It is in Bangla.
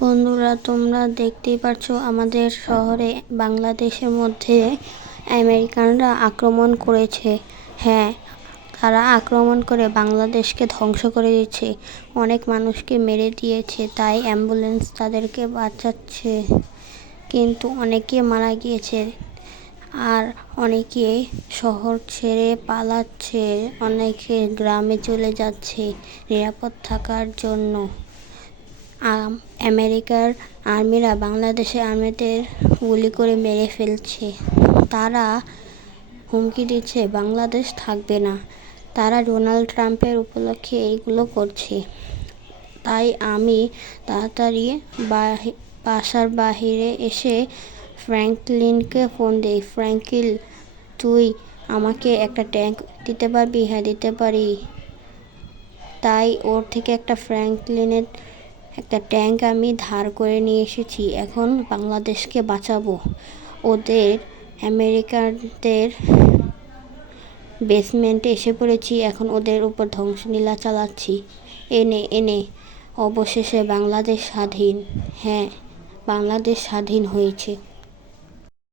বন্ধুরা, তোমরা দেখতেই পারছো আমাদের শহরে বাংলাদেশের মধ্যে আমেরিকানরা আক্রমণ করেছে। হ্যাঁ, তারা আক্রমণ করে বাংলাদেশকে ধ্বংস করে দিচ্ছে, অনেক মানুষকে মেরে দিয়েছে। তাই অ্যাম্বুলেন্স তাদেরকে বাঁচাচ্ছে, কিন্তু অনেকে মারা গিয়েছে। আর অনেকে শহর ছেড়ে পালাচ্ছে, অনেকে গ্রামে চলে যাচ্ছে নিরাপদ থাকার জন্য। আমেরিকার আর্মিরা বাংলাদেশের আর্মিদের গুলি করে মেরে ফেলছে। তারা হুমকি দিচ্ছে বাংলাদেশ থাকবে না। তারা ডোনাল্ড ট্রাম্পের উপলক্ষে এইগুলো করছে। তাই আমি তাড়াতাড়ি বাসার বাহিরে এসে ফ্র্যাঙ্কলিনকে ফোন দিই। ফ্র্যাঙ্কলিন, তুই আমাকে একটা ট্যাঙ্ক দিতে পারবি? হ্যাঁ, দিতে পারি। তাই ওর থেকে ফ্র্যাঙ্কলিনের একটা ট্যাঙ্ক আমি ধার করে নিয়ে এসেছি। এখন বাংলাদেশকে বাঁচাবো। ওদের আমেরিকানদের বেসমেন্টে এসে পড়েছি, এখন ওদের উপর ধ্বংসলীলা চালাচ্ছি। এনে অবশেষে বাংলাদেশ স্বাধীন। হ্যাঁ, বাংলাদেশ স্বাধীন হয়েছে।